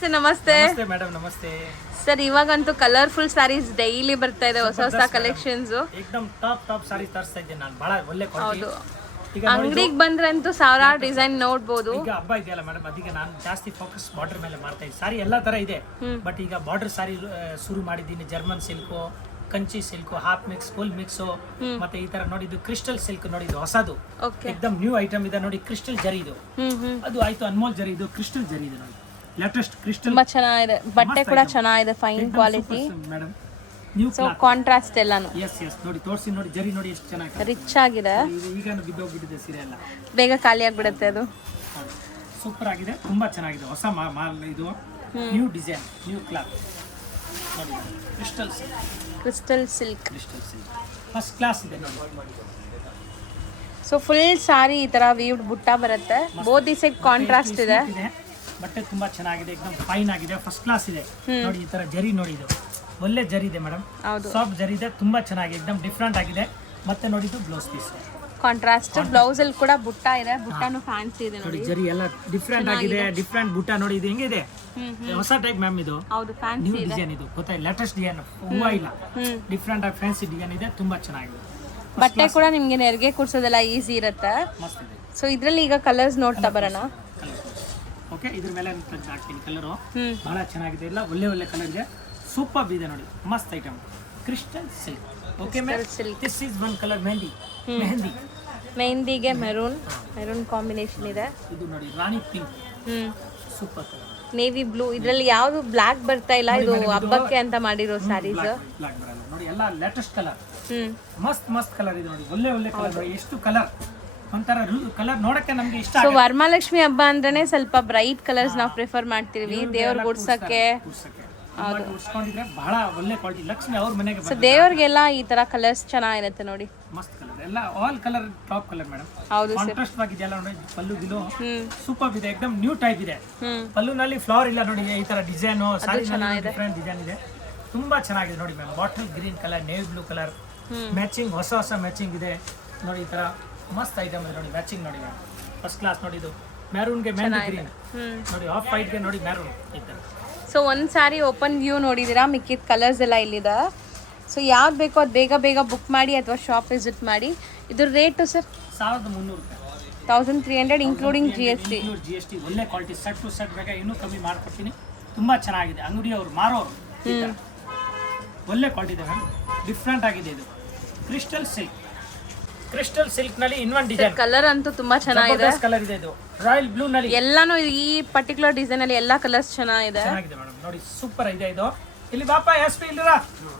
Sir ನಮಸ್ತೆ. ನಮಸ್ತೆ madam, ನಮಸ್ತೆ ಸರ್ ಇವಾಗಂತೂ ಕಲರ್ಫುಲ್ ಸ್ಯಾರೀಸ್ ಡೈಲಿ ಬರ್ತಾ ಇದೆ, ಹೊಸ ಹೊಸ ಕಲೆಕ್ಷನ್ಸ್. ಏಕದಮ್ ಟಾಪ್ ಸಾರಿ ತರಿಸ್ತಾ ಇದ್ದೀನಿ ನಾನು, ಬಹಳ ಒಳ್ಳೆ ಹೌದು, ಕ್ವಾಲಿಟಿ. ಈಗ ಅಂಗಡಿಗೆ ಬಂದ್ರಂತೂ ಸಾವಿರಾರು ಡಿಸೈನ್ ನೋಡ್ಬೋದು. ಈಗ ಹಬ್ಬ ಇದೆಯಲ್ಲ ಮೇಡಮ್, ಅದಕ್ಕೆ ನಾನು ಜಾಸ್ತಿ ಫೋಕಸ್ ಬಾರ್ಡರ್ ಮೇಲೆ ಮಾಡ್ತಾ ಇದ್ದೀನಿ. ಸಾರಿ ಎಲ್ಲಾ ತರ ಇದೆ, ಬಟ್ ಈಗ ಬಾರ್ಡರ್ ಸಾರಿ ಶುರು ಮಾಡಿದ್ದೀನಿ. German silk, Kanchi silk, half mix, full mix, ಮತ್ತೆ ಈ ತರ ನೋಡಿ ಇದು ಕ್ರಿಸ್ಟಲ್ ಸಿಲ್ಕ್ ನೋಡಿ, ಇದು ಹೊಸದು ಎಕ್ದಮ್ ನ್ಯೂ ಐಟಮ್ ಇದೆ ನೋಡಿ. ಕ್ರಿಸ್ಟಲ್ ಜರಿ ಇದು, ಅದು ಆಯ್ತು ಅನ್ಮೋಲ್ ಜರಿ, ಇದು ಕ್ರಿಸ್ಟಲ್ ಜರಿ ಇದೆ ನೋಡಿ, ಲೇಟೆಸ್ಟ್ ಕ್ರಿಸ್ಟಲ್. ತುಂಬಾ ಚೆನ್ನಾಗಿದೆ, ಬಟ್ಟೆ ಕೂಡ ಚೆನ್ನಾಗಿದೆ, fine quality madam. New so contrast ಎಲ್ಲಾನು ಎಸ್ ನೋಡಿ, ತೋರಿಸಿ ನೋಡಿ, ಜರಿ ನೋಡಿ ಎಷ್ಟು ಚೆನ್ನಾಗಿದೆ, ರಿಚ್ ಆಗಿದೆ. ಈಗ ಬಿದ್ದೋಗ್ಬಿಟ್ಟಿದೆ ಸೀರೆ ಎಲ್ಲ, ಬೇಗ ಖಾಲಿ ಆಗ್ಬಿಡುತ್ತೆ ಅದು. ಸೂಪರ್ ಆಗಿದೆ, ತುಂಬಾ ಚೆನ್ನಾಗಿದೆ. ಹೊಸ ಮಾಲ್ ಇದು, ನ್ಯೂ ಡಿಸೈನ್, ನ್ಯೂ ಕ್ಲಾತ್ ನೋಡಿ. ಕ್ರಿಸ್ಟಲ್ ಸಿಲ್ಕ್ ಫಸ್ಟ್ ಕ್ಲಾಸ್ ಇದೆ ನೋಡಿ. ಸೊ ಫುಲ್ ಸಾರಿ ಈ ತರ ವೀವ್ಡ್ ಬುಟ್ಟ ಬರುತ್ತೆ, ಬೋತ್ ಈ ಸೈಡ್ ಕಾಂಟ್ರಾಸ್ಟ್ ಇದೆ. ಬಟ್ಟೆ ತುಂಬಾ ಚೆನ್ನಾಗಿದೆ, ಎಕ್ದಮ್ ಫೈನ್ ಆಗಿದೆ, ಫಸ್ಟ್ ಕ್ಲಾಸ್ ಇದೆ ನೋಡಿ. ಈ ತರ ಜರಿ ನೋಡಿ, ಇದು ಒಳ್ಳೆ ಜರಿ ಇದೆ ಮೇಡಮ್, ಸಾಫ್ಟ್ ಜರಿ ಇದೆ, ತುಂಬಾ ಚೆನ್ನಾಗಿದೆ, ಎಕ್ದಮ್ ಡಿಫ್ರೆಂಟ್ ಆಗಿದೆ. ಮತ್ತೆ ನೋಡಿ ಇದು ಬ್ಲೌಸ್ ಪೀಸ್ ಕಾಂಟ್ರಾಸ್ಟ್, ಬ್ಲೌಸ್ ಅಲ್ಲಿ ಕೂಡ ಬುಟ್ಟ ಇದೆ, ಬುಟ್ಟನು ಫ್ಯಾನ್ಸಿ ಇದೆ ನೋಡಿ. ಜರಿ ಎಲ್ಲ ಡಿಫ್ರೆಂಟ್ ಆಗಿದೆ, ಡಿಫ್ರೆಂಟ್ ಬುಟ್ಟ ನೋಡಿ. ಇದು ಹೆಂಗಿದೆ, ಹೊಸ ಟೈಪ್ ಮ್ಯಾಮ್, ಇದು ಹೌದು ಫ್ಯಾನ್ಸಿ ನ್ಯೂ ಡಿಸೈನ್, ಇದು ಗೊತ್ತಾಯ್ತು, ಲೇಟೆಸ್ಟ್ ಡಿಸೈನ್, ಹೂವ ಇಲ್ಲ, ಡಿಫ್ರೆಂಟ್ ಆಗಿ ಫ್ಯಾನ್ಸಿ ಡಿಸೈನ್ ಇದೆ, ತುಂಬಾ ಚೆನ್ನಾಗಿದೆ. ಬಟ್ಟೆ ಕೂಡ ನಿಮ್ಗೆ ನೆರಿಗೆ ಕೂರ್ಸೋದೆಲ್ಲ ಈಸಿ ಇರುತ್ತೆ. ಮಸ್ತ್ ಇದೆ. ಸೊ ಇದ್ರಲ್ಲಿ ಈಗ ಕಲರ್ಸ್ ನೋಡ್ತಾ ಬರೋಣ. ಓಕೆ, ಇದ್ರ ಮೇಲೆ ಹಾಕ್ತೀನಿ ಕಲರು, ಬಹಳ ಚೆನ್ನಾಗಿದೆ, ಎಲ್ಲ ಒಳ್ಳೆ ಒಳ್ಳೆ ಕಲರ್ ಇದೆ, ಸೂಪರ್ ಇದೆ ನೋಡಿ, ಮಸ್ತ್ item. Crystal silk. Okay ma'am, this is one colour ಮೆಹಂದಿಗೆ ಮೆರೂನ್ ಕಾಂಬಿನೇಷನ್ ಇದೆ. ಇದು ನೋಡಿ ರಾಣಿ pink, super colour. Navy blue, ಇದ್ರಲ್ಲಿ ಯಾವ್ದು ಬ್ಲಾಕ್ ಬರ್ತಾ ಇಲ್ಲ, ಇದು ಹಬ್ಬಕ್ಕೆ ಅಂತ ಮಾಡಿರೋ ಸ್ಯಾರೀಸ್. ಬ್ಲಾಕ್ ಬರಲ್ಲ ನೋಡಿ, ಎಲ್ಲ ಲೇಟೆಸ್ಟ್ ಕಲರ್, ಮಸ್ತ್ ಕಲರ್ ಇದೆ ನೋಡಿ, ಒಳ್ಳೆ ಒಳ್ಳೆ ಕಲರ್ ನೋಡಿ, ಎಷ್ಟು ಕಲರ್, ಒಂಥರ ಕಲರ್ ನೋಡಕ್ಕೆ ನಮ್ಗೆ ಇಷ್ಟ. ಸೊ ವರಮಹಾಲಕ್ಷ್ಮಿ ಹಬ್ಬ ಅಂದ್ರೇನೆ ಸ್ವಲ್ಪ ಬ್ರೈಟ್ ಕಲರ್ಸ್ ನಾವು ಪ್ರಿಫರ್ ಮಾಡ್ತೀವಿ ದೇವ್ರಿಗೆ ಉಡ್ಸಕ್ಕೆ. ಉಡ್ಸ್ಕೊಂಡಿದ್ರೆ ಬಹಳ ಒಳ್ಳೆ ಕ್ವಾಲಿಟಿ, ಲಕ್ಷ್ಮಿ ಅವ್ರ ಮನೆಗೆ. ಸೊ ದೇವ್ರಿಗೆಲ್ಲ ಈ ತರ ಕಲರ್ಸ್ ಚೆನ್ನಾಗಿರುತ್ತೆ ನೋಡಿ, ಮಸ್ತ್ ಕಲರ್, ಎಲ್ಲ all colour top colour madam. ಹೌದು ಸರ್, ಕಾಂಟ್ರಾಸ್ಟ್ ಆಗಿದೆಯಲ್ಲ ನೋಡಿ, ಪಲ್ಲು ಗಿಲು ಸೂಪರ್ ಇದೆ, ಎಕ್ದಮ್ ನ್ಯೂ ಟೈಪ್ ಇದೆ. ಪಲ್ಲುನಲ್ಲಿ ಫ್ಲವರ್ ಇಲ್ಲ ನೋಡಿ, ಈ ತರ ಡಿಸೈನ್, ಸಾರಿ ಡಿಫರೆಂಟ್ ಡಿಸೈನ್ ಇದೆ, ತುಂಬಾ ಚೆನ್ನಾಗಿದೆ ನೋಡಿ ma'am. Bottle green colour, navy blue colour matching, ಹೊಸ ಮ್ಯಾಚಿಂಗ್ ಇದೆ ನೋಡಿ. ಈ ತರ ಮಸ್ತ್ ಐಟಮ್ ಇದೆ ನೋಡಿ, ಮ್ಯಾಚಿಂಗ್ ನೋಡಿ ಮ್ಯಾಮ್, ಫಸ್ಟ್ ಕ್ಲಾಸ್ ನೋಡಿ. ಇದು ಮ್ಯಾರೂನ್ಗೆ ಮೆಹಂದಿ ಗ್ರೀನ್ ನೋಡಿ, ಆಫ್ ವೈಟ್ಗೆ ನೋಡಿ ಮ್ಯಾರೂನ್ ಈ ತರ. ಸೊ ಒಂದು ಸಾರಿ ಓಪನ್ ವ್ಯೂ ನೋಡಿದ್ದೀರಾ, ಮಿಕ್ಕಿದ ಕಲರ್ಸ್ ಎಲ್ಲ ಇಲ್ಲಿದೆ. ಸೊ ಯಾವ್ದು ಬೇಕೋ ಅದು ಬೇಗ ಬುಕ್ ಮಾಡಿ ಅಥವಾ ಶಾಪ್ ವಿಸಿಟ್ ಮಾಡಿ. ಇದ್ರ ರೇಟು ಸರ್ 1300 1300 ಇನ್ಕ್ಲೂಡಿಂಗ್ GST. ಒಳ್ಳೆ ಕ್ವಾಲಿಟಿ, ಸೆಟ್ ಟು ಸೆಟ್ ಬೇಕಾ ಇನ್ನೂ ಕಮ್ಮಿ ಮಾಡ್ಕೊಡ್ತೀನಿ, ತುಂಬಾ ಚೆನ್ನಾಗಿದೆ. ಅಂಗಡಿಯವರು ಮಾರೋರು ಒಳ್ಳೆ ಕ್ವಾಲಿಟಿ ಇದೆ ಮ್ಯಾಮ್, ಡಿಫ್ರೆಂಟ್ ಆಗಿದೆ. ಇದು ಕ್ರಿಸ್ಟಲ್ ಸಿಲ್ಕ್ ನಲ್ಲಿ ಇನ್ನೊಂದು ಡಿಸೈನ್, ಕಲರ್ ಅಂತೂ ತುಂಬಾ ಚೆನ್ನಾಗಿದೆ, ಕಲರ್ ಇದೆ. ಇದು ರಾಯಲ್ ಬ್ಲೂ ನಲ್ಲಿ ಎಲ್ಲಾನು ಈ ಪರ್ಟಿಕ್ಯುಲರ್ ಡಿಸೈನ್ ಅಲ್ಲಿ ಎಲ್ಲಾ ಕಲರ್ಸ್ ಚೆನ್ನಾಗಿದೆ ಮೇಡಮ್ ನೋಡಿ, ಸೂಪರ್ ಇದೆ. ಇದು ಇಲ್ಲಿ ಬಾಪ SP ಇಲ್ಲರಾ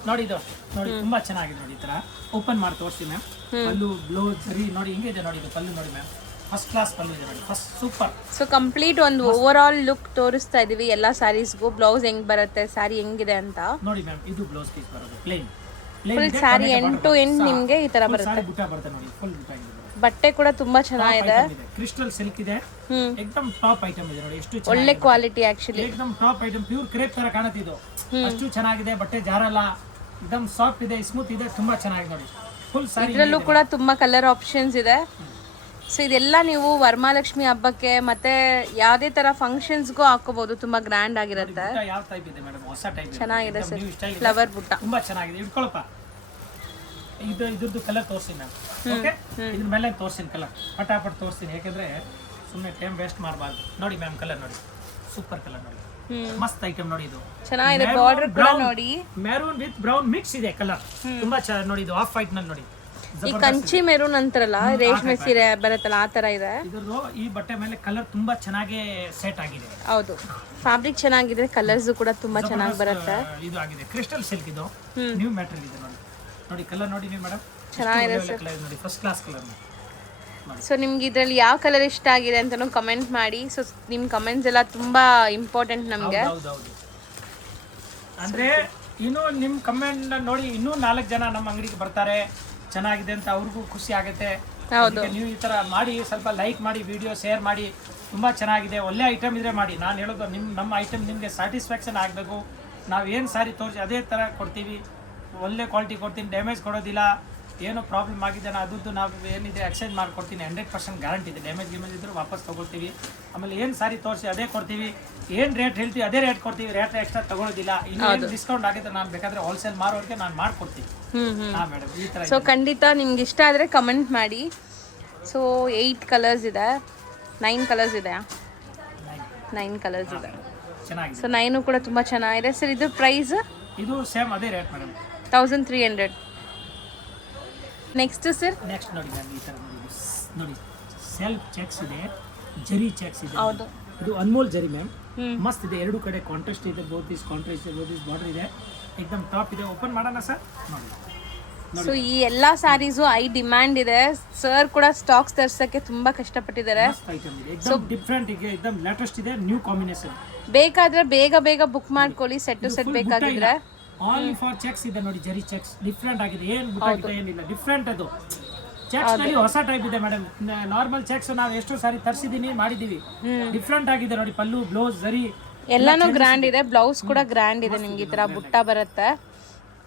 ನೋಡಿ, ಇದು ನೋಡಿ ತುಂಬಾ ಚೆನ್ನಾಗಿದೆ ನೋಡಿ. ಈ ತರ ಓಪನ್ ಮಾಡಿ ತೋರಿಸ್ತೀನಿ ಮ್ಯಾಮ್. ಪಲ್ಲು ಬ್ಲೌಸ್ ಜರಿ ನೋಡಿ ಹಿಂಗಿದೆ ನೋಡಿ, ಇದು ಪಲ್ಲು ನೋಡಿ ಮ್ಯಾಮ್, ಫಸ್ಟ್ ಕ್ಲಾಸ್ ಪಲ್ಲು ಇದೆ ನೋಡಿ, ಫಸ್ಟ್ ಸೂಪರ್. ಸೊ ಕಂಪ್ಲೀಟ್ ಒಂದು ಓವರ್ ಆಲ್ ಲುಕ್ ತೋರಿಸ್ತಾ ಇದೀವಿ ಎಲ್ಲಾ ಸ್ಯಾರೀಸ್ಗೂ. ಬ್ಲೌಸ್ ಹೆಂಗ್ ಬರುತ್ತೆ, ಸ್ಯಾರಿ ಹೆಂಗಿದೆ ಅಂತ ನೋಡಿ ಮ್ಯಾಮ್. ಇದು ಬ್ಲೌಸ್ ಪೀಸ್ ಬರೋದು plain, full sari end to end ನಿಮ್ಗೆ ಈ ತರ ಬರುತ್ತೆ. ಬುಟ್ಟ ಬರುತ್ತೆ ನೋಡಿ, ಫುಲ್ ಬುಟ್ಟ ಇದೆ. ಬಟ್ಟೆ ಕೂಡ ತುಂಬಾ ಚೆನ್ನಾಗಿದೆ, ಕ್ರಿಸ್ಟಲ್ ಸಿಲ್ಕ್ ಇದೆ, ಎಕ್ದಮ್ ಟಾಪ್ ಐಟಮ್ ಇದೆ ನೋಡಿ, ಎಷ್ಟು ಒಳ್ಳೆ ಕ್ವಾಲಿಟಿ ಆಕ್ಚುಲಿ, ಎಕ್ದಮ್ ಟಾಪ್ ಐಟಮ್, ಪ್ಯೂರ್ ಕ್ರೇಪ್ ತರ ಕಾಣುತ್ತೆ ಇದು, ಅಷ್ಟು ಚೆನ್ನಾಗಿದೆ. ಬಟ್ಟೆ ಜಾರಲ್ಲ, ಎಕ್ದಮ್ ಸಾಫ್ಟ್ ಇದೆ, ಸ್ಮೂತ್ ಇದೆ, ತುಂಬಾ ಚೆನ್ನಾಗಿದೆ ನೋಡಿ. ಫುಲ್ ಸಾರಿ ಇದರಲ್ಲೂ ಕೂಡ ತುಂಬಾ ಕಲರ್ ಆಪ್ಷನ್ಸ್ ಇದೆ. ಸೊ ಇದೆಲ್ಲ ನೀವು ವರಮಹಾಲಕ್ಷ್ಮಿ ಹಬ್ಬಕ್ಕೆ ಮತ್ತೆ ಯಾವ್ದೇ ತರ ಫಂಕ್ಷನ್ಸ್ಗೂ ಹಾಕೋಬಹುದು, ತುಂಬಾ ಗ್ರ್ಯಾಂಡ್ ಆಗಿರುತ್ತೆ. ಯಾವ ಟೈಪ್ ಇದೆ ಮೇಡಮ್, ಹೊಸ ಟೈಪ್ ಚೆನ್ನಾಗಿದೆ ಸರ್, ಫ್ಲವರ್ ಬುಟ್ಟ ತುಂಬಾ ಚೆನ್ನಾಗಿದೆ. ಇಟ್ಕೊಳ್ಳಪ್ಪ, ಇದ್ರದ್ದು ಕಲರ್ ತೋರಿಸ್ತೀನಿ ಮ್ಯಾಮ್. ಓಕೆ, ಇದ್ರ ಮೇಲೆ ತೋರಿಸ್ತೀನಿ ಕಲರ್, ಪಟಾಪಟ್ ತೋರಿಸ್ತೀನಿ, ಯಾಕಂದ್ರೆ ಸುಮ್ಮನೆ ಟೈಮ್ ವೇಸ್ಟ್ ಮಾಡಬಾರ್ದು. ನೋಡಿ ಮ್ಯಾಮ್, ಕಲರ್ ನೋಡಿ, ಸೂಪರ್ ಕಲರ್ ನೋಡಿ, ಮಸ್ತ್ ಐಟಮ್ ನೋಡಿ. ಇದು ಚೆನ್ನಾಗಿದೆ, ಬಾರ್ಡರ್ ಕೂಡ ನೋಡಿ, ಮೆರೂನ್ ವಿತ್ ಬ್ರೌನ್ ಮಿಕ್ಸ್ ಇದೆ ಕಲರ್, ತುಂಬಾ ಚೆನ್ನಾಗಿ ನೋಡಿ. ಇದು ಆಫ್ ವೈಟ್ ನಲ್ಲಿ ನೋಡಿ, ಈ ಕಂಚಿ ಮೆರೂನ್ ಅಂತಾರಲ್ಲ, ರೇಷ್ಮೆ ಸೀರೆ ಬರುತ್ತಲ್ಲ ಆ ತರ ಇದೆ. ಇದ್ರದ್ದು ಈ ಬಟ್ಟೆ ಮೇಲೆ ಕಲರ್ ತುಂಬಾ ಚೆನ್ನಾಗಿ ಸೆಟ್ ಆಗಿದೆ. ಹೌದು, ಫ್ಯಾಬ್ರಿಕ್ ಚೆನ್ನಾಗಿದೆ, ಕಲರ್ಸ್ ಕೂಡ ತುಂಬಾ ಚೆನ್ನಾಗಿ ಬರುತ್ತೆ. ಇದು ಆಗಿದೆ ಕ್ರಿಸ್ಟಲ್ ಸಿಲ್ಕ್, ಇದು ನ್ಯೂ ಮ್ಯಾಟೀರಿಯಲ್ ಇದೆ ನೋಡಿ. ಕಲರ್ ನೋಡಿ ನೀವು ಮೇಡಮ್, ಚೆನ್ನಾಗಿದೆ ಸರ್ ನೋಡಿ, ಫಸ್ಟ್ ಕ್ಲಾಸ್ ಕಲರ್. ಸೊ ನಿಮ್ಗೆ ಇದರಲ್ಲಿ ಯಾವ ಕಲರ್ ಇಷ್ಟ ಆಗಿದೆ ಅಂತಾನು ಕಮೆಂಟ್ ಮಾಡಿ. ಸೊ ನಿಮ್ ಕಮೆಂಟ್ಸ್ ಎಲ್ಲ ತುಂಬಾ ಇಂಪಾರ್ಟೆಂಟ್ ನಮ್ಗೆ. ಅಂದ್ರೆ ಇನ್ನು ನಿಮ್ ಕಮೆಂಟ್ ನೋಡಿ ಇನ್ನೂ 4 ಜನ ನಮ್ಮ ಅಂಗಡಿಗೆ ಬರ್ತಾರೆ, ಚೆನ್ನಾಗಿದೆ ಅಂತ ಅವ್ರಿಗೂ ಖುಷಿ ಆಗುತ್ತೆ. ನೀವು ಈ ತರ ಮಾಡಿ, ಸ್ವಲ್ಪ ಲೈಕ್ ಮಾಡಿ, ವಿಡಿಯೋ ಶೇರ್ ಮಾಡಿ, ತುಂಬಾ ಚೆನ್ನಾಗಿದೆ, ಒಳ್ಳೆ ಐಟಮ್ ಇದ್ರೆ ಮಾಡಿ. ನಾನು ಹೇಳೋದು ನಮ್ಮ ಐಟಮ್ ನಿಮ್ಗೆ ಸ್ಯಾಟಿಸ್ಫ್ಯಾಕ್ಷನ್ ಆಗಬೇಕು. ನಾವು ಏನು ಸಾರಿ ತೋರಿಸಿ ಅದೇ ತರ ಕೊಡ್ತೀವಿ, ಒಳ್ಳೆ ಕ್ವಾಲಿಟಿ ಕೊಡ್ತೀನಿ, ಡ್ಯಾಮೇಜ್ ಕೊಡೋದಿಲ್ಲ. ಏನೋ ಪ್ರಾಬ್ಲಮ್ ಆಗಿದ್ದಾನೆ ಅದ್ದು ನಾವು ಏನಿದೆ ಎಕ್ಸ್ಚೇಂಜ್ ಮಾಡ್ಕೊಡ್ತೀನಿ, 100% ಗ್ಯಾರಂಟಿ ಇದೆ. ಡ್ಯಾಮೇಜ್ ಇದ್ರೂ ವಾಪಸ್ ತೊಗೊಳ್ತೀವಿ. ಆಮೇಲೆ ಏನು ಸಾರಿ ತೋರಿಸಿ ಅದೇ ಕೊಡ್ತೀವಿ, ಏನು ರೇಟ್ ಹೇಳ್ತೀವಿ ಅದೇ ರೇಟ್ ಕೊಡ್ತೀವಿ, ರೇಟ್ ಎಕ್ಸ್ಟ್ರಾ ತಗೊಳ್ಳೋದಿಲ್ಲ. ಇನ್ನೇನು ಡಿಸ್ಕೌಂಟ್ ಆಗಿದೆ ನಾನು ಬೇಕಾದರೆ ಹೋಲ್ಸೇಲ್ ಮಾರೋರಿಗೆ ನಾನು ಮಾಡ್ಕೊಡ್ತೀನಿ. ಹಾಂ ಮೇಡಮ್, ಈ ಥರ. ಸೊ ಖಂಡಿತ ನಿಮ್ಗೆ ಇಷ್ಟ ಆದರೆ ಕಮೆಂಟ್ ಮಾಡಿ. ಸೊ 8 ಕಲರ್ಸ್ ಇದೆ, 9 ಕಲರ್ಸ್ ಇದೆ, 9 ಕಲರ್ಸ್ ಇದೆ. ಚೆನ್ನಾಗಿದೆ. ಸೊ 9 ಕೂಡ ತುಂಬ ಚೆನ್ನಾಗಿದೆ ಸರ್. ಇದು ಪ್ರೈಸ್ ಇದು ಸೇಮ್ ಅದೇ rate madam, 1300. Next sir, next ನೋಡಿ ಮ್ಯಾಮ್, ಈ ಥರ ನೋಡಿ ಸೆಲ್ಫ್ ಚೆಕ್ಸ್ ಇದೆ, ಜರಿ ಚೆಕ್ಸ್ ಇದೆ. ಹೌದು, ಇದು ಅನ್ಮೋಲ್ ಜರಿ ಮ್ಯಾಮ್, ಮಸ್ತ್ ಇದೆ. ಎರಡು ಕಡೆ ಕಾಂಟ್ರಾಸ್ಟ್ ಇದೆ, ಬೋತ್ ದಿಸ್ ಕಾಂಟ್ರಾಸ್ಟ್ ಇದೆ, ಬೋತ್ ದಿಸ್ ಬಾರ್ಡರ್ ಇದೆ, ಎಕ್ದಮ್ ಟಾಪ್ ಇದೆ. ಓಪನ್ ಮಾಡೋಣ ಸರ್, ನೋಡಿ. ಸೊ ಈ ಎಲ್ಲ ಸ್ಯಾರೀಸು ಐ ಡಿಮ್ಯಾಂಡ್ ಇದೆ. ಸರ್ ಕೂಡ ಸ್ಟಾಕ್ಸ್ ತರ್ಸಕ್ಕೆ ತುಂಬಾ ಕಷ್ಟಪಟ್ಟಿದ್ದಾರೆ. ಐಟಮ್ ಇದೆ, ಎಕ್ದಮ್ ಡಿಫ್ರೆಂಟ್ ಇದೆ, ಎಕ್ದಮ್ ಲೇಟೆಸ್ಟ್ ಇದೆ, ನ್ಯೂ ಕಾಂಬಿನೇಷನ್. ಬೇಕಾದ್ರೆ ಬೇಗ ಬೇಗ ಬುಕ್ ಮಾಡ್ಕೊಳ್ಳಿ, ಸೆಟ್ ಟು ಸೆಟ್ ಬೇಕಾಗಿದ್ರೆ. ಆನ್ಲಿ ಫಾರ್ ಚೆಕ್ಸ್ ಇದೆ ನೋಡಿ, ಜರಿ ಚೆಕ್ಸ್ ಡಿಫ್ರೆಂಟ್ ಆಗಿದೆ, ಏನು ಬುಟ್ಟ ಏನಿಲ್ಲ, ಡಿಫ್ರೆಂಟ್. ಅದು ಚೆಕ್ಸ್ ನಲ್ಲಿ ಹೊಸ ಟೈಪ್ ಇದೆ ಮೇಡಮ್. ನಾರ್ಮಲ್ ಚೆಕ್ಸ್ ನಾವು ಎಷ್ಟೋ ಸಾರಿ ತರಿಸಿದೀನಿ, ಮಾಡಿದೀವಿ. ಡಿಫ್ರೆಂಟ್ ಆಗಿದೆ ನೋಡಿ, ಪಲ್ಲು, ಬ್ಲೌಸ್, ಜರಿ ಎಲ್ಲಾನು ಗ್ರ್ಯಾಂಡ್ ಇದೆ. ಬ್ಲೌಸ್ ಕೂಡ ಗ್ರ್ಯಾಂಡ್ ಇದೆ, ನಿಮ್ಗೆ ಈ ತರ ಬುಟ್ಟ ಬರುತ್ತೆ.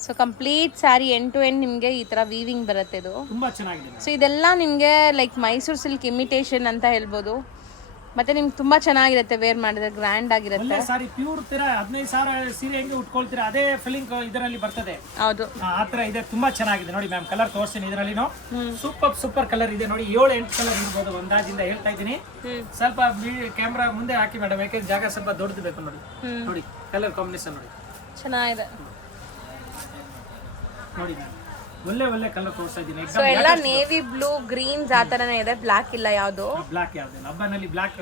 So complete sari end to end ನಿಮಗೆ ಈ ತರ ವೀವಿಂಗ್ ಬರುತ್ತೆ. ಇದು ತುಂಬಾ ಚೆನ್ನಾಗಿದೆ. ಸೊ ಇದೆಲ್ಲ ನಿಮಗೆ ಲೈಕ್ ಮೈಸೂರು ಸಿಲ್ಕ್ ಇಮಿಟೇಷನ್ ಅಂತ ಹೇಳ್ಬೋದು. ಮತ್ತೆ ನಿಮ್ಗೆ ತುಂಬಾ ಚೆನ್ನಾಗಿರುತ್ತೆ, ವೇರ್ ಮಾಡಿದ್ರೆ ಗ್ರ್ಯಾಂಡ್ ಆಗಿರುತ್ತೆ. ಸಾರಿ ಪ್ಯೂರ್ ತರ 15,000 ಸೀರೆ ಹೆಂಗೆ ಉಟ್ಕೊಳ್ತೀರಾ ಅದೇ ಫೀಲಿಂಗ್ ಇದರಲ್ಲಿ ಬರ್ತದೆ. ಹೌದು, ಆ ತರ ಇದೆ, ತುಂಬಾ ಚೆನ್ನಾಗಿದೆ ನೋಡಿ ಮ್ಯಾಮ್. ಕಲರ್ ತೋರಿಸ್ತೀನಿ ಇದರಲ್ಲಿ. ಸೂಪರ್ ಕಲರ್ ಇದೆ ನೋಡಿ, 7-8 ಕಲರ್ ಇರ್ಬೋದು ಅಂದಾಜಿಂದ ಹೇಳ್ತಾ ಇದ್ದೀನಿ. ಸ್ವಲ್ಪ ಕ್ಯಾಮ್ರಾ ಮುಂದೆ ಹಾಕಿ ಮೇಡಮ್, ಯಾಕೆಂದ್ರೆ ಜಾಗ ಸ್ವಲ್ಪ ದೊಡ್ಡದು ಬೇಕು ನೋಡಿ. ನೋಡಿ ಕಲರ್ ಕಾಂಬಿನೇಷನ್ ನೋಡಿ, ಚೆನ್ನಾಗಿದೆ ನೋಡಿ ಮ್ಯಾಮ್. ಒಳ್ಳೆ ಕಲರ್ ತೋರಿಸ್ತಾ ಇದ್ದೀನಿ. ಸೊ ಎಲ್ಲ ನೇವಿ ಬ್ಲೂ, ಗ್ರೀನ್ಸ್ ಆ ತರನೇ ಇದೆ, ಬ್ಲಾಕ್ ಇಲ್ಲ ಯಾವುದು. ಬ್ಲಾಕ್ ಯಾವ್ದಿಲ್ಲ, ಹಬ್ಬನಲ್ಲಿ ಬ್ಲಾಕ್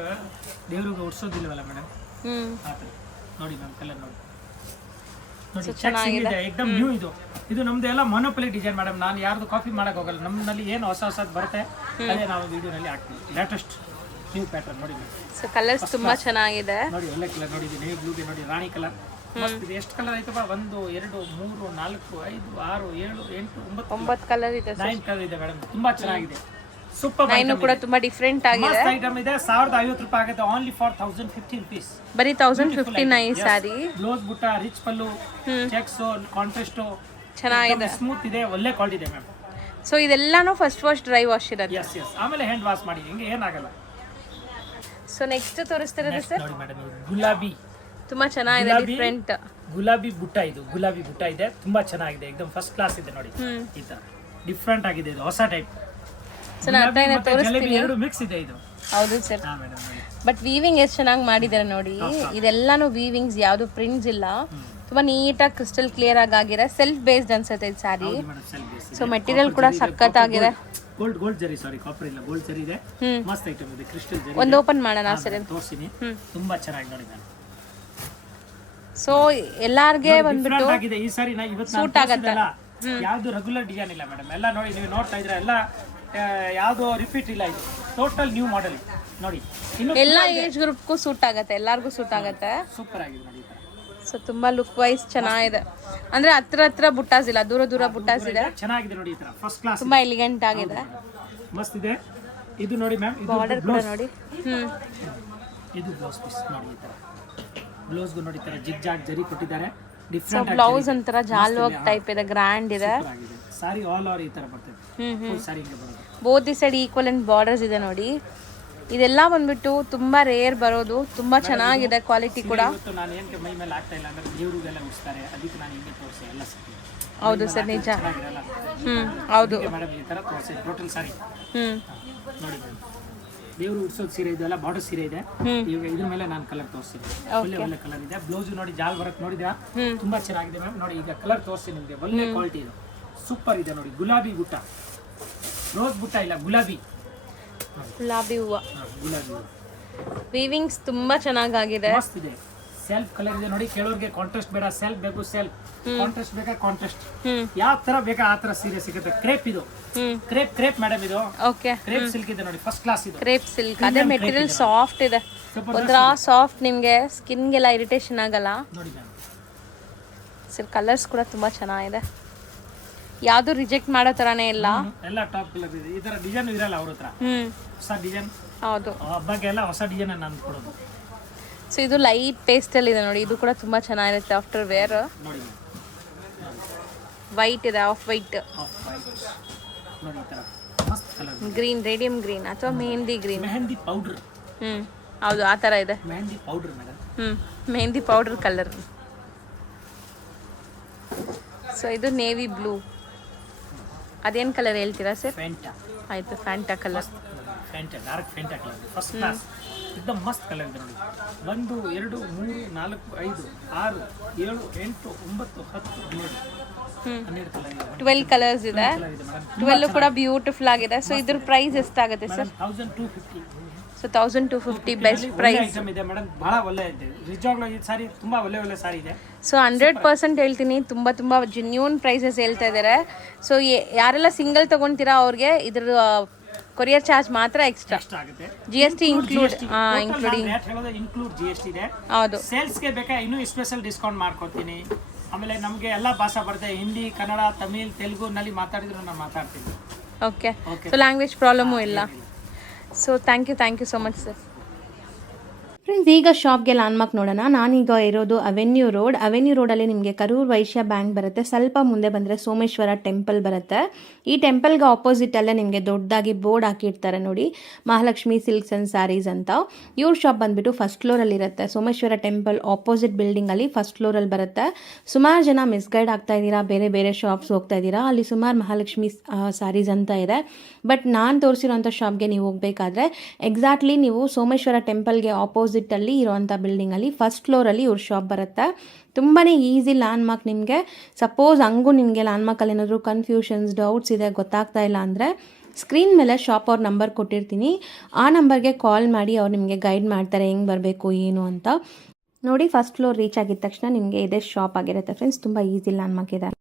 ದೇವ್ರಿಗೆ ಉಡ್ಸೋದಿಲ್ವಲ್ಲ ಮೇಡಮ್. ನೋಡಿ ಮ್ಯಾಮ್, ಕಲರ್ ನೋಡಿ. ನೋಡಿ ಚೆಕ್ಸ್ ಇದೆ, ಎಕ್ದಮ್ ನ್ಯೂ. ಇದು ನಮ್ದು ಎಲ್ಲ ಮೊನೋಪಲಿ ಡಿಸೈನ್ ಮೇಡಮ್. ನಾನು ಯಾರ್ದು ಕಾಪಿ ಮಾಡಕ್ ಹೋಗಲ್ಲ. ನಮ್ಮಲ್ಲಿ ಏನು ಹೊಸದು ಬರುತ್ತೆ ಅದೇ ನಾವು ವಿಡಿಯೋನಲ್ಲಿ ಹಾಕ್ತೀವಿ. ಲೇಟೆಸ್ಟ್ ನ್ಯೂ ಪ್ಯಾಟರ್ನ್ ನೋಡಿ ಮ್ಯಾಮ್. ಸೊ ಕಲರ್ಸ್ ತುಂಬಾ ಚೆನ್ನಾಗಿದೆ ನೋಡಿ. ಒಳ್ಳೆ ಕಲರ್ ನೋಡಿ, ನೇವಿ ಬ್ಲೂಗೆ ನೋಡಿ, ರಾಣಿ ಕಲರ್ ಮಸ್ತ್ ಇದೆ. ಎಷ್ಟು ಕಲರ್ ಆಯ್ತಪ್ಪ? 1 2 3 4 5 6 7 8 9 ಕಲರ್ ಇದೆ, 9 ಕಲರ್ ಇದೆ ಮೇಡಮ್. ತುಂಬಾ ಚೆನ್ನಾಗಿದೆ, ಸೂಪರ್. ನೈನು ಕೂಡ ತುಂಬಾ ಡಿಫರೆಂಟ್ ಆಗಿದೆ. ಐಟಮ್ ಇದೆ, 1050 ರೂಪಾಯಿ ಆಗುತ್ತೆ. Only for 1015 rupees. ಬರೀ 1059 ಸ್ಯಾರಿ. ಬ್ಲೌಸ್ ಬುಟ್ಟ, ರಿಚ್ ಪಲ್ಲು, ಚೆಕ್ಸ್, ಕಾಂಟ್ರಾಸ್ಟ್ ಚೆನ್ನಾಗಿದೆ, ಸ್ಮೂತ್ ಇದೆ, ಒಳ್ಳೆ ಕ್ವಾಲಿಟಿ ಇದೆ ಮ್ಯಾಮ್. ಸೊ ಇದೆಲ್ಲಾನು ಫಸ್ಟ್ ವಾಶ್, ಡ್ರೈ ವಾಶ್ ಇರುತ್ತೆ. ಎಸ್ ಆಮೇಲೆ ಹ್ಯಾಂಡ್ ವಾಶ್ ಮಾಡಿ, ಹಿಂಗೆ ಏನಾಗಲ್ಲ. ಸೊ ನೆಕ್ಸ್ಟ್ ತೋರಿಸ್ತಿರೋದು ಸರ್, ನೋಡಿ ಮೇಡಮ್, ಗುಲಾಬಿ ತುಂಬಾ ಚೆನ್ನಾಗಿದೆ, ಡಿಫರೆಂಟ್ ಗುಲಾಬಿ ಬುಟ್ಟ. ಇದು ಗುಲಾಬಿ ಬುಟ್ಟ ಇದೆ, ತುಂಬಾ ಚೆನ್ನಾಗಿದೆ, ಎಕ್ದಮ್ ಫಸ್ಟ್ ಕ್ಲಾಸ್ ಇದೆ ನೋಡಿ. ಈ ತರ ಡಿಫ್ರೆಂಟ್ ಆಗಿದೆ, ಇದು ಹೊಸ ಟೈಪ್. ಸೊ ನಾನು ಅದನ್ನ ತೋರಿಸ್ತೀನಿ. ಎರಡು ಮಿಕ್ಸ್ ಇದೆ ಇದು. ಹೌದು ಸರ್, ಹಾ ಮೇಡಮ್. ಬಟ್ ವೀವಿಂಗ್ ಎಷ್ಟು ಚೆನ್ನಾಗಿ ಮಾಡಿದ್ದಾರೆ ನೋಡಿ. ಇದೆಲ್ಲಾನು ವೀವಿಂಗ್ಸ್, ಯಾವುದು ಪ್ರಿಂಟ್ಸ್ ಇಲ್ಲ, ತುಂಬಾ ನೀಟಾಗಿ ಕ್ರಿಸ್ಟಲ್ ಕ್ಲಿಯರ್ ಆಗಿರೋ ಸೆಲ್ಫ್ ಬೇಸ್ಡ್ ಅನ್ಸುತ್ತೆ ಇದು ಸ್ಯಾರಿ. ಸೊ ಮೆಟೀರಿಯಲ್ ಕೂಡ ಸಖತ್ತಾಗಿದೆ. ಗೋಲ್ಡ್ ಜರಿ, ಸಾರಿ ಕಾಪರ್ ಇಲ್ಲ, ಗೋಲ್ಡ್ ಜರಿ ಇದೆ. ಮಸ್ತ್ ಐಟಮ್ ಇದೆ, ಕ್ರಿಸ್ಟಲ್ ಜರಿ. ಒಂದು ಓಪನ್ ಮಾಡೋಣ ಸರ್, ತೋರಿಸ್ತೀನಿ. ತುಂಬಾ ಚೆನ್ನಾಗಿ ನೋಡಿ ನಾನು. ಸೊ ಎಲ್ಲಾರ್ಗೆ ಬಂದ್ಬಿಟ್ಟು ಆಗಿದೆ ಈ ಸಾರಿ. ಇವತ್ತು ಸೂಟ್ ಆಗುತ್ತೆ. ಯಾವುದು ರೆಗ್ಯುಲರ್ ಡಿಸೈನ್ ಇಲ್ಲ ಮೇಡಮ್. ಎಲ್ಲ ನೋಡಿ, ನೀವು ನೋಡ್ತಾ ಇದ್ರೆ ಎಲ್ಲ ಯಾವುದು ರಿಪೀಟ್ ಇಲ್ಲ. ಇದು ಟೋಟಲ್ ನ್ಯೂ ಮಾಡೆಲ್ ನೋಡಿ. ಎಲ್ಲ ಏಜ್ ಗ್ರೂಪ್ಗೂ ಸೂಟ್ ಆಗುತ್ತೆ, ಎಲ್ಲಾರ್ಗೂ ಸೂಟ್ ಆಗುತ್ತೆ. ಸೂಪರ್ ಆಗಿದೆ ನೋಡಿ. ಸೊ ತುಂಬಾ ಲುಕ್ ವೈಸ್ ಚೆನ್ನಾಗಿದೆ. ಅಂದ್ರೆ ಹತ್ರ ಬುಟ್ಟಾಸ್ ಇಲ್ಲ, ದೂರ ಬುಟ್ಟಾಸ್ ಇದೆ. ಚೆನ್ನಾಗಿದೆ ನೋಡಿ, ಈ ತರ ಫಸ್ಟ್ ಕ್ಲಾಸ್, ತುಂಬಾ ಎಲಿಗೆಂಟ್ ಆಗಿದೆ, ಮಸ್ತ್ ಇದೆ. ಇದು ನೋಡಿ ಮ್ಯಾಮ್, ಬಾರ್ಡರ್ ಕೂಡ ನೋಡಿ. ಇದು ಬ್ಲೌಸ್ ಪೀಸ್ ನೋಡಿ, ಈ ತರ ಬ್ಲೌಸ್ಗೂ ನೋಡಿ, ಈ ತರ ಜಿಗ್ ಜಾಗ್ ಜರಿ ಕೊಟ್ಟಿದ್ದಾರೆ. ಸೊ ಬ್ಲೌಸ್ ಒಂಥರ ಜಾಲ್ ವರ್ಕ್ ಟೈಪ್ ಇದೆ, ಗ್ರ್ಯಾಂಡ್ ಇದೆ. ಸಾರಿ ಆಲ್ ಓವರ್ ಈ ತರ ಬರ್ತದೆ. ಸಾರಿ ಹಿಂಗೆ ಬರೋದು. Both the side equivalent borders ಇದೆ ನೋಡಿ. ಇದೆಲ್ಲ ಬಂದ್ಬಿಟ್ಟು ತುಂಬಾ ರೇರ್ ಬರೋದು, ತುಂಬಾ ಚೆನ್ನಾಗಿದೆ ಕ್ವಾಲಿಟಿ ಕೂಡ. ನಾನು ಏನಕ್ಕೆ ಮೈ ಮೇಲೆ ಆಗ್ತಾ ಇಲ್ಲ ಅಂದ್ರೆ ದೇವರಿಗೆಲ್ಲ ಉಡಿಸ್ತಾರೆ, ಅದಕ್ಕೆ ನಾನು ಹಿಂಗೆ ತೋರಿಸಿ ಎಲ್ಲ ಸಿಕ್ಕಿದೆ. ಹೌದು ಸರ್, ನಿಜ. ಹೌದು ಮೇಡಮ್, ಈ ತರ ತೋರಿಸಿ ಟೋಟಲ್ ಸಾರಿ ನೋಡಿ. ದೇವರು ಉಡ್ಸೋದು ಸೀರೆ ಇದೆಲ್ಲ ಬಾರ್ಡರ್ ಸೀರೆ ಇದೆ. ಈಗ ಇದ್ರ ಮೇಲೆ ನಾನು ಕಲರ್ ತೋರಿಸ್ತೀನಿ. ಒಳ್ಳೆ ಕಲರ್ ಇದೆ. ಬ್ಲೌಸ್ ನೋಡಿ, ಜಾಲ್ ವರ್ಕ್ ನೋಡಿದ್ರಾ, ತುಂಬಾ ಚೆನ್ನಾಗಿದೆ ಮ್ಯಾಮ್. ನೋಡಿ ಈಗ ಕಲರ್ ತೋರಿಸ್ತೀನಿ ನಿಮಗೆ, ಒಳ್ಳೆ ಕ್ವಾಲಿಟಿ ಇದೆ, ಸೂಪರ್ ಇದೆ ನೋಡಿ. ಗುಲಾಬಿ ಬುಟ್ಟ, ರೋಸ್ ಬುಟ್ಟ ಇಲ್ಲ, ಗುಲಾಬಿ ಹೂವು. ಗುಲಾಬಿ ವೀವಿಂಗ್ಸ್ ತುಂಬಾ ಚೆನ್ನಾಗಿದೆ, ಮಸ್ತ್ ಇದೆ. ಸೆಲ್ಫ್ ಕಲರ್ ಇದೆ ನೋಡಿ. ಕೆಲವರಿಗೆ ಕಾಂಟ್ರಾಸ್ಟ್ ಬೇಡ, ಸೆಲ್ಫ್ ಬೇಕು ಸೆಲ್ಫ್, ಕಾಂಟ್ರಾಸ್ಟ್ ಬೇಕಾ ಕಾಂಟ್ರಾಸ್ಟ್, ಯಾವ ತರ ಬೇಕಾ ಆ ತರ ಸೀರೆ ಸಿಗುತ್ತೆ. ಕ್ರೇಪ್ ಇದು, ಕ್ರೇಪ್ ಮೇಡಮ್. ಇದು ಓಕೆ, ಕ್ರೇಪ್ ಸಿಲ್ಕ್ ಇದೆ ನೋಡಿ, ಫಸ್ಟ್ ಕ್ಲಾಸ್ ಇದು. ಕ್ರೇಪ್ ಸಿಲ್ಕ್, ಅದೇ ಮೆಟೀರಿಯಲ್ ಸಾಫ್ಟ್ ಇದೆ, ಒಂಥರ ಸಾಫ್ಟ್, ನಿಮ್ಗೆ ಸ್ಕಿನ್ಗೆಲ್ಲ ಇರಿಟೇಷನ್ ಆಗಲ್ಲ ನೋಡಿ ಮ್ಯಾಮ್. ಸರ್ ಕಲರ್ಸ್ ಕೂಡ ತುಂಬಾ ಚೆನ್ನಾಗಿದೆ, ಯಾವುದು ರಿಜೆಕ್ಟ್ ಮಾಡೋ ತರಾನೇ ಇಲ್ಲ. ಎಲ್ಲ ಟಾಪ್ ಕಲರ್ ಇದೆ. ಈ ತರ ಡಿಸೈನ್ ಇರಲ್ಲ ಅವ್ರ ಹತ್ರ, ಹೊಸ ಡಿಸೈನ್. ಹೌದು, ಹಬ್ಬಕ್ಕೆ ಎಲ್ಲ ಹೊಸ ಡಿಸೈನ್ ನಾನು ಕೊಡೋದು. ಸೊ ಇದು ಲೈಟ್ ಪೇಸ್ಟಲ್ ಇದೆ ನೋಡಿ, ಇದು ಕೂಡ ತುಂಬಾ ಚೆನ್ನಾಗಿರುತ್ತೆ ಆಫ್ಟರ್ ವೇರ್. ನೋಡಿ ವೈಟ್ ಇದೆ, ಆಫ್ ವೈಟ್. ನೋಡಿ ಈ ಥರ ಮಸ್ತ್ ಕಲರ್. ಗ್ರೀನ್, ರೇಡಿಯಂ ಗ್ರೀನ್ ಅಥವಾ ಮೆಹಂದಿ ಗ್ರೀನ್. ಮೆಹಂದಿ ಪೌಡ್ರ್. ಹೌದು, ಆ ಥರ ಇದೆ. Mehndi powder madam. Mehndi powder colour. So ಇದು ನೇವಿ ಬ್ಲೂ. ಅದೇನು ಕಲರ್ ಹೇಳ್ತೀರಾ ಸರ್? ಫ್ಯಾಂಟಾ. ಆಯಿತು, Fanta colour. Fanta, dark Fanta colour, first class. एकदम ಮಸ್ತ್ ಕಲರ್ ಇದೆ ನೋಡಿ. 1 2 3 4 5 6 7 8 9 10 12 ಕಲರ್ ಇದೆ. 12 ಕಲರ್ಸ್ ಇದೆ. 12 ಕೂಡ ಬ್ಯೂಟಿಫುಲ್ ಆಗಿದೆ. ಸೊ ಇದ್ರ ಪ್ರೈಸ್ ಎಷ್ಟಾಗುತ್ತೆ sir? 1250. So 1250 best price item ಇದೆ ಮೇಡಮ್, ಬಹಳ ಒಳ್ಳೆ ಇದೆ. ನಿಜವಾಗ್ಲೂ ಈ ಸಾರಿ ತುಂಬಾ ಒಳ್ಳೆ ಸಾರಿ ಇದೆ. ಸೊ 100% ಹೇಳ್ತೀನಿ, ತುಂಬ ಜೆನ್ಯೂನ್ ಪ್ರೈಸಸ್ ಹೇಳ್ತಾ ಇದ್ದಾರೆ. ಸೊ ಯಾರೆಲ್ಲ ಸಿಂಗಲ್ ತೊಗೊಳ್ತೀರಾ ಅವ್ರಿಗೆ ಇದ್ರ ಕೊರಿಯರ್ ಚಾರ್ಜ್ ಮಾತ್ರ ಎಕ್ಸ್ಟ್ರಾ ಆಗುತ್ತೆ. GST ಇನ್ಕ್ಲೂಡಿಂಗ್ ಇನ್ಕ್ಲೂಡ್ GST ಇದೆ. ಹೌದು. ಸೇಲ್ಸ್ಗೆ ಬೇಕಾ ಇನ್ನೂ ಸ್ಪೆಷಲ್ ಡಿಸ್ಕೌಂಟ್ ಮಾಡ್ಕೊಡ್ತೀನಿ. ಆಮೇಲೆ ನಮಗೆ ಎಲ್ಲ ಭಾಷೆ ಬರುತ್ತೆ, ಹಿಂದಿ, ಕನ್ನಡ, ತಮಿಳ್, ತೆಲುಗುನಲ್ಲಿ ಮಾತಾಡಿದ್ರು ನಾನು ಮಾತಾಡ್ತೀನಿ. ಓಕೆ. ಸೊ ಲ್ಯಾಂಗ್ವೇಜ್ ಪ್ರಾಬ್ಲಮೂ ಇಲ್ಲ. So thank you so much sir. Friends, ಈಗ ಶಾಪ್ಗೆ ಲ್ಯಾಂಡ್ಮಾರ್ಕ್ ನೋಡೋಣ. ನಾನೀಗ ಇರೋದು ಅವೆನ್ಯೂ ರೋಡಲ್ಲಿ ನಿಮಗೆ ಕರೂರ್ ವೈಶ್ಯ ಬ್ಯಾಂಕ್ ಬರುತ್ತೆ. ಸ್ವಲ್ಪ ಮುಂದೆ ಬಂದರೆ ಸೋಮೇಶ್ವರ ಟೆಂಪಲ್ ಬರುತ್ತೆ. ಈ ಟೆಂಪಲ್ಗೆ ಆಪೋಸಿಟಲ್ಲೇ ನಿಮಗೆ ದೊಡ್ಡದಾಗಿ ಬೋರ್ಡ್ ಹಾಕಿರ್ತಾರೆ ನೋಡಿ, ಮಹಾಲಕ್ಷ್ಮಿ ಸಿಲ್ಕ್ಸ್ ಆ್ಯಂಡ್ ಸ್ಯಾರೀಸ್ ಅಂತ. ಇವ್ರ ಶಾಪ್ ಬಂದುಬಿಟ್ಟು ಫಸ್ಟ್ ಫ್ಲೋರಲ್ಲಿ ಇರುತ್ತೆ. ಸೋಮೇಶ್ವರ ಟೆಂಪಲ್ ಆಪೋಸಿಟ್ ಬಿಲ್ಡಿಂಗಲ್ಲಿ ಫಸ್ಟ್ ಫ್ಲೋರಲ್ಲಿ ಬರುತ್ತೆ. ಸುಮಾರು ಜನ ಮಿಸ್ಗೈಡ್ ಆಗ್ತಾ ಇದ್ದೀರಾ, ಬೇರೆ ಶಾಪ್ಸ್ ಹೋಗ್ತಾ ಇದ್ದೀರಾ. ಅಲ್ಲಿ ಸುಮಾರು ಮಹಾಲಕ್ಷ್ಮಿ ಸ್ಯಾರೀಸ್ ಅಂತ ಇದೆ. ಬಟ್ ನಾನು ತೋರಿಸಿರೋಂಥ ಶಾಪ್ಗೆ ನೀವು ಹೋಗಬೇಕಾದ್ರೆ ಎಕ್ಸಾಕ್ಟ್ಲಿ ನೀವು ಸೋಮೇಶ್ವರ ಟೆಂಪಲ್ಗೆ ಆಪೋಸಿಟಲ್ಲಿ ಇರೋವಂಥ ಬಿಲ್ಡಿಂಗಲ್ಲಿ ಫಸ್ಟ್ ಫ್ಲೋರಲ್ಲಿ ಇವ್ರ ಶಾಪ್ ಬರುತ್ತೆ. ತುಂಬಾ ಈಸಿ ಲ್ಯಾಂಡ್ಮಾರ್ಕ್ ನಿಮಗೆ. ಸಪೋಸ್ ಹಂಗೂ ನಿಮಗೆ ಲ್ಯಾಂಡ್ಮಾರ್ಕಲ್ಲಿ ಏನಾದರೂ ಕನ್ಫ್ಯೂಷನ್ಸ್, ಡೌಟ್ಸ್ ಇದೆ, ಗೊತ್ತಾಗ್ತಾ ಇಲ್ಲ ಅಂದರೆ ಸ್ಕ್ರೀನ್ ಮೇಲೆ ಶಾಪ್ ಅವ್ರ ನಂಬರ್ ಕೊಟ್ಟಿರ್ತೀನಿ. ಆ ನಂಬರ್ಗೆ ಕಾಲ್ ಮಾಡಿ ಅವ್ರು ನಿಮಗೆ ಗೈಡ್ ಮಾಡ್ತಾರೆ ಹೆಂಗೆ ಬರಬೇಕು ಏನು ಅಂತ. ನೋಡಿ, ಫಸ್ಟ್ ಫ್ಲೋರ್ ರೀಚ್ ಆಗಿದ ತಕ್ಷಣ ನಿಮಗೆ ಇದೇ ಶಾಪ್ ಆಗಿರುತ್ತೆ ಫ್ರೆಂಡ್ಸ್. ತುಂಬ ಈಸಿ ಲ್ಯಾಂಡ್ಮಾರ್ಕ್ ಇದೆ.